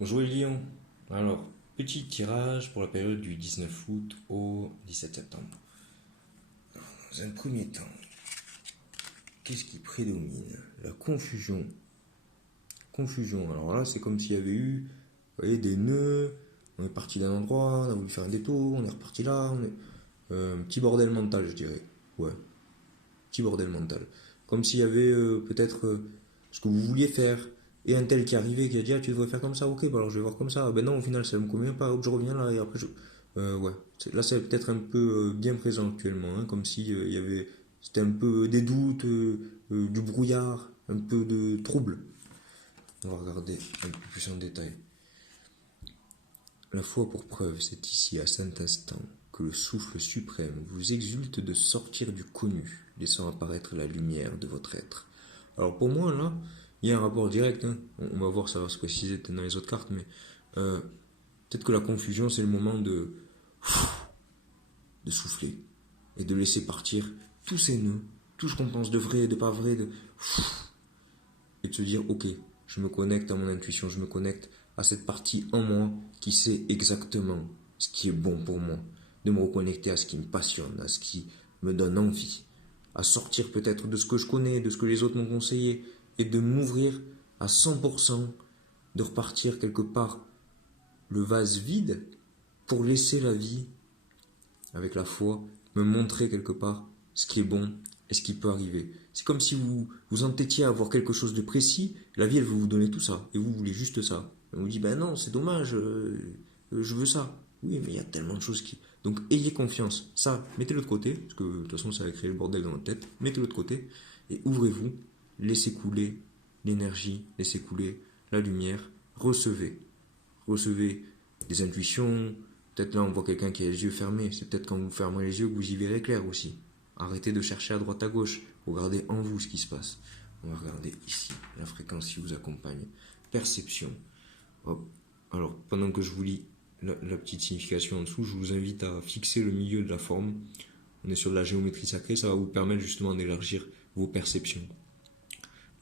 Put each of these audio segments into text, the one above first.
Bonjour les lions. Alors, petit tirage pour la période du 19 août au 17 septembre. Dans un premier temps, qu'est-ce qui prédomine? La confusion. Confusion. Alors là, c'est comme s'il y avait eu, vous voyez, des nœuds. On est parti d'un endroit, on a voulu faire un détour, on est reparti là. Un petit bordel mental, je dirais. Ouais, petit bordel mental. Comme s'il y avait peut-être ce que vous vouliez faire. Et un tel qui arrivait qui a dit: ah, tu devrais faire comme ça, ok, bah alors je vais voir comme ça. Ah, ben non, au final ça ne me convient pas, hop, je reviens là et après je. Ouais, là c'est peut-être un peu bien présent actuellement, hein, comme si il y avait. C'était un peu des doutes, du brouillard, un peu de trouble. On va regarder un peu plus en détail. La foi pour preuve, c'est ici, à cet instant, que le souffle suprême vous exulte de sortir du connu, laissant apparaître la lumière de votre être. Alors pour moi, là, il y a un rapport direct, hein. On va voir, ça va se préciser peut-être dans les autres cartes, mais euh, peut-être que la confusion, c'est le moment de souffler et de laisser partir tous ces nœuds, tout ce qu'on pense de vrai, de pas vrai, et de se dire, ok, je me connecte à mon intuition, je me connecte à cette partie en moi qui sait exactement ce qui est bon pour moi, de me reconnecter à ce qui me passionne, à ce qui me donne envie, à sortir peut-être de ce que je connais, de ce que les autres m'ont conseillé, et de m'ouvrir à 100%, de repartir quelque part le vase vide pour laisser la vie, avec la foi, me montrer quelque part ce qui est bon et ce qui peut arriver. C'est comme si vous vous entêtiez à avoir quelque chose de précis, la vie elle veut vous donner tout ça, et vous voulez juste ça. On vous dit: ben non, c'est dommage, je veux ça. Oui, mais il y a tellement de choses qui. Donc ayez confiance. Ça, mettez-le de côté, parce que de toute façon ça va créer le bordel dans votre tête. Mettez-le de côté et ouvrez-vous, laissez couler l'énergie, laissez couler la lumière, recevez. Recevez des intuitions. Peut-être là on voit quelqu'un qui a les yeux fermés. C'est peut-être quand vous fermez les yeux que vous y verrez clair aussi. Arrêtez de chercher à droite à gauche. Regardez en vous ce qui se passe. On va regarder ici la fréquence qui vous accompagne. Perception. Hop. Alors pendant que je vous lis la petite signification en dessous, je vous invite à fixer le milieu de la forme. On est sur de la géométrie sacrée, ça va vous permettre justement d'élargir vos perceptions.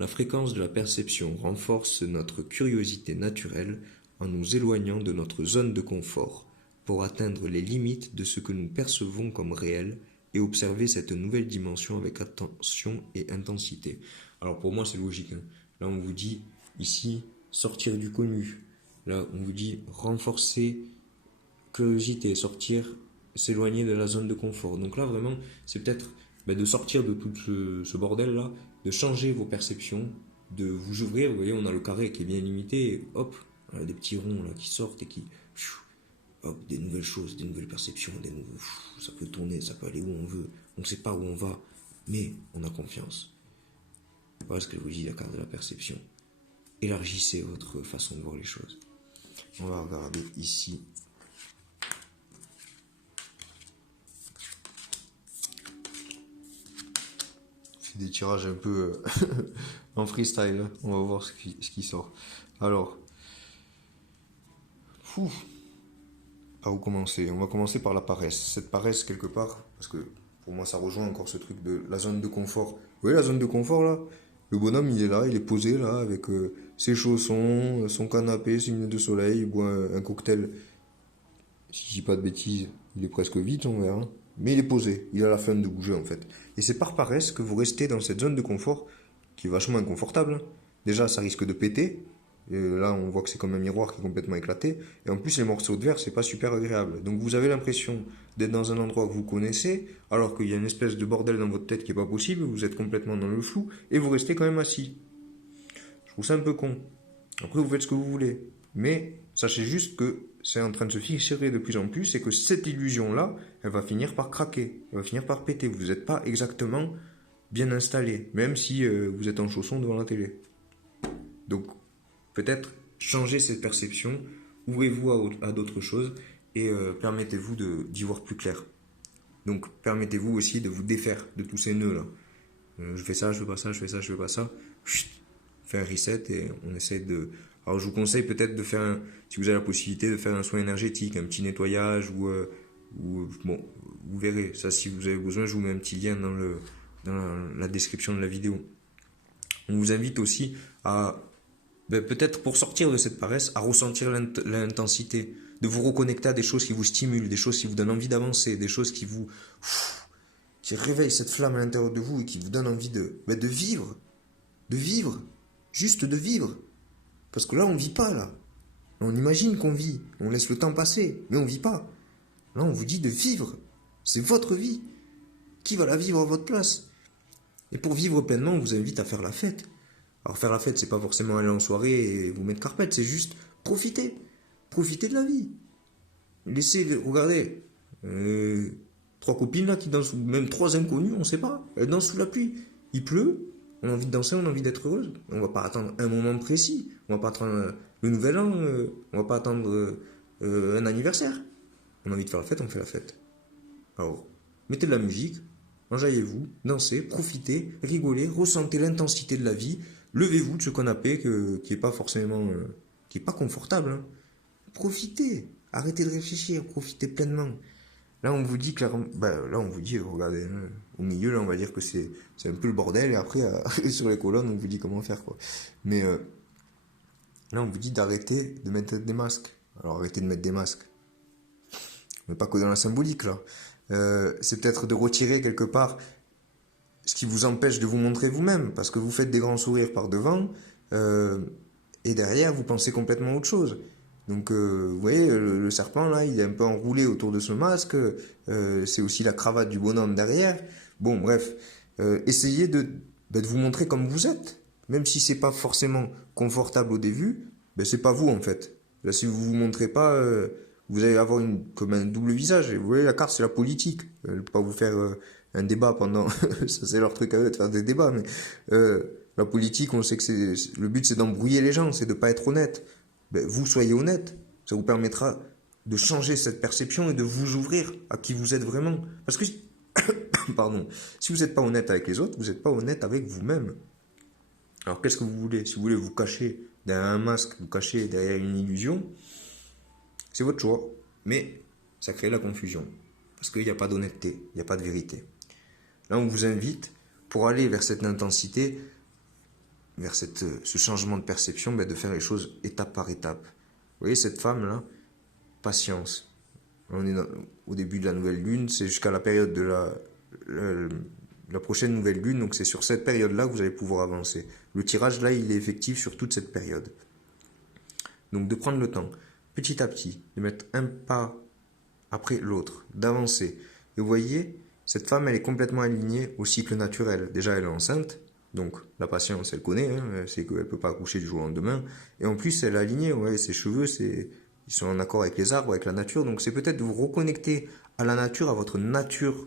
La fréquence de la perception renforce notre curiosité naturelle en nous éloignant de notre zone de confort pour atteindre les limites de ce que nous percevons comme réel et observer cette nouvelle dimension avec attention et intensité. Alors pour moi c'est logique, hein. Là on vous dit ici sortir du connu. Là on vous dit renforcer curiosité, sortir, s'éloigner de la zone de confort. Donc là vraiment c'est peut-être de sortir de tout ce bordel là, de changer vos perceptions, de vous ouvrir. Vous voyez, on a le carré qui est bien limité, et hop, on a des petits ronds là qui sortent et qui, hop, des nouvelles choses, des nouvelles perceptions, des nouveaux, ça peut tourner, ça peut aller où on veut. On ne sait pas où on va, mais on a confiance. Voilà ce que je vous dis, la carte de la perception. Élargissez votre façon de voir les choses. On va regarder ici. C'est des tirages un peu en freestyle, hein. On va voir ce qui sort. Alors, par où commencer? On va commencer par la paresse. Cette paresse, quelque part, parce que pour moi, ça rejoint encore ce truc de la zone de confort. Vous voyez la zone de confort là? Le bonhomme, il est là, il est posé là, avec ses chaussons, son canapé, ses lunettes de soleil, il boit un cocktail. Si je dis pas de bêtises, il est presque vide son verre, hein. Mais il est posé, il a la flemme de bouger en fait. Et c'est par paresse que vous restez dans cette zone de confort qui est vachement inconfortable, hein. Déjà, ça risque de péter. Et là, on voit que c'est comme un miroir qui est complètement éclaté. Et en plus, les morceaux de verre, c'est pas super agréable. Donc, vous avez l'impression d'être dans un endroit que vous connaissez, alors qu'il y a une espèce de bordel dans votre tête qui est pas possible. Vous êtes complètement dans le flou et vous restez quand même assis. Je trouve ça un peu con. Après, vous faites ce que vous voulez. Mais sachez juste que c'est en train de se fixer de plus en plus et que cette illusion-là, elle va finir par craquer. Elle va finir par péter. Vous n'êtes pas exactement bien installé, même si vous êtes en chaussons devant la télé. Donc, peut-être changer cette perception, ouvrez-vous à d'autres choses et permettez-vous d'y voir plus clair. Donc, permettez-vous aussi de vous défaire de tous ces nœuds-là. Je fais ça, je fais pas ça, je fais ça, je fais pas ça. Chut, fait un reset et on essaie de. Alors je vous conseille peut-être de faire, si vous avez la possibilité, de faire un soin énergétique, un petit nettoyage ou bon, vous verrez. Ça, si vous avez besoin, je vous mets un petit lien dans la description de la vidéo. On vous invite aussi à ben, peut-être pour sortir de cette paresse, à ressentir l'intensité, de vous reconnecter à des choses qui vous stimulent, des choses qui vous donnent envie d'avancer, des choses qui vous, qui réveillent cette flamme à l'intérieur de vous et qui vous donnent envie de vivre, juste de vivre. Parce que là, on vit pas, là. On imagine qu'on vit, on laisse le temps passer, mais on vit pas. Là, on vous dit de vivre. C'est votre vie. Qui va la vivre à votre place? Et pour vivre pleinement, on vous invite à faire la fête. Alors faire la fête, c'est pas forcément aller en soirée et vous mettre carpette, c'est juste profiter. Profiter de la vie. Laissez, regardez, trois copines là qui dansent, même trois inconnus, on sait pas, elles dansent sous la pluie. Il pleut, on a envie de danser, on a envie d'être heureuse. On va pas attendre un moment précis, on va pas attendre le nouvel an, on va pas attendre un anniversaire. On a envie de faire la fête, on fait la fête. Alors, mettez de la musique, enjaillez-vous, dansez, profitez, rigolez, ressentez l'intensité de la vie, levez-vous de ce canapé qui est pas forcément, qui est pas confortable, hein. Profitez, arrêtez de réfléchir, profitez pleinement. Là, on vous dit clairement, là, on vous dit, regardez, hein, au milieu, là, on va dire que c'est un peu le bordel, et après, sur les colonnes, on vous dit comment faire, quoi. Mais là, on vous dit d'arrêter de mettre des masques. Alors, arrêtez de mettre des masques. Mais pas que dans la symbolique, là. C'est peut-être de retirer quelque part ce qui vous empêche de vous montrer vous-même, parce que vous faites des grands sourires par devant, et derrière, vous pensez complètement autre chose. Donc, vous voyez, le serpent, là, il est un peu enroulé autour de ce masque. C'est aussi la cravate du bonhomme derrière. Bon, bref. Essayez de vous montrer comme vous êtes. Même si c'est pas forcément confortable au début, c'est pas vous, en fait. Là, si vous vous montrez pas, vous allez avoir comme un double visage. Et vous voyez, la carte, c'est la politique. Elle ne peut pas vous faire un débat pendant... Ça, c'est leur truc à eux, de faire des débats. Mais la politique, on sait que le but, c'est d'embrouiller les gens, c'est de pas être honnête. Vous soyez honnête, ça vous permettra de changer cette perception et de vous ouvrir à qui vous êtes vraiment. Parce que, pardon, si vous n'êtes pas honnête avec les autres, vous n'êtes pas honnête avec vous-même. Alors qu'est-ce que vous voulez? Si vous voulez vous cacher derrière un masque, vous cacher derrière une illusion, c'est votre choix. Mais ça crée la confusion. Parce qu'il n'y a pas d'honnêteté, il n'y a pas de vérité. Là, on vous invite, pour aller vers cette intensité, vers ce changement de perception, de faire les choses étape par étape. Vous voyez cette femme-là, patience. On est au début de la nouvelle lune, c'est jusqu'à la période de la prochaine nouvelle lune, donc c'est sur cette période-là que vous allez pouvoir avancer. Le tirage, là, il est effectif sur toute cette période. Donc de prendre le temps, petit à petit, de mettre un pas après l'autre, d'avancer. Et vous voyez, cette femme, elle est complètement alignée au cycle naturel. Déjà, elle est enceinte. Donc la patience, elle connaît, hein, c'est qu'elle ne peut pas accoucher du jour au lendemain. Et en plus, elle est alignée, ouais, ses cheveux, ils sont en accord avec les arbres, avec la nature. Donc c'est peut-être de vous reconnecter à la nature, à votre nature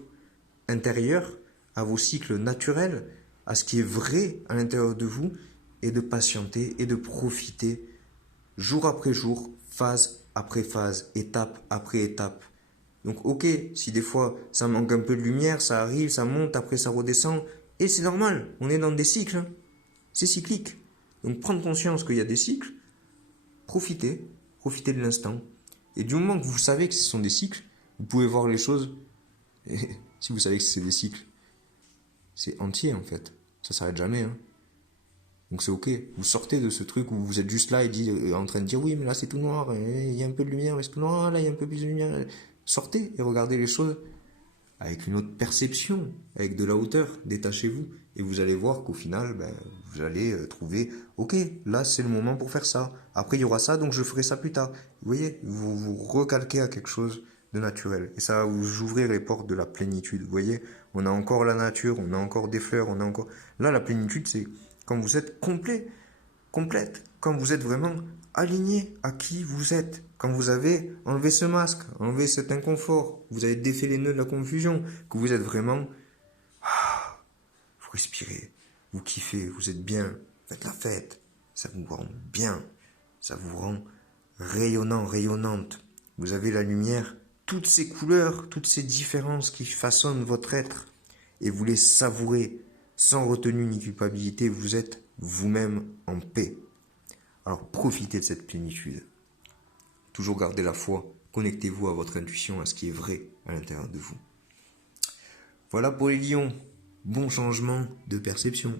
intérieure, à vos cycles naturels, à ce qui est vrai à l'intérieur de vous, et de patienter et de profiter jour après jour, phase après phase, étape après étape. Donc ok, si des fois ça manque un peu de lumière, ça arrive, ça monte, après ça redescend. Et c'est normal, on est dans des cycles, hein. C'est cyclique. Donc prendre conscience qu'il y a des cycles, profitez de l'instant. Et du moment que vous savez que ce sont des cycles, vous pouvez voir les choses, et si vous savez que c'est des cycles, c'est entier en fait, ça s'arrête jamais, hein. Donc c'est ok, vous sortez de ce truc où vous êtes juste là et en train de dire oui mais là c'est tout noir, il y a un peu de lumière, mais c'est tout noir, là il y a un peu plus de lumière. Sortez et regardez les choses avec une autre perception, avec de la hauteur, détachez-vous, et vous allez voir qu'au final, vous allez trouver, ok, là c'est le moment pour faire ça, après il y aura ça, donc je ferai ça plus tard. Vous voyez, vous vous recalquez à quelque chose de naturel, et ça va vous ouvrir les portes de la plénitude. Vous voyez, on a encore la nature, on a encore des fleurs, on a encore... Là, la plénitude, c'est quand vous êtes complet, complète, quand vous êtes vraiment aligné à qui vous êtes, quand vous avez enlevé ce masque, enlevé cet inconfort, vous avez défait les nœuds de la confusion, que vous êtes vraiment, vous respirez, vous kiffez, vous êtes bien, faites la fête, ça vous rend bien, ça vous rend rayonnant, rayonnante, vous avez la lumière, toutes ces couleurs, toutes ces différences qui façonnent votre être, et vous les savourez, sans retenue ni culpabilité, vous êtes vous-même en paix. Alors profitez de cette plénitude. Toujours gardez la foi, connectez-vous à votre intuition, à ce qui est vrai à l'intérieur de vous. Voilà pour les lions, bon changement de perception.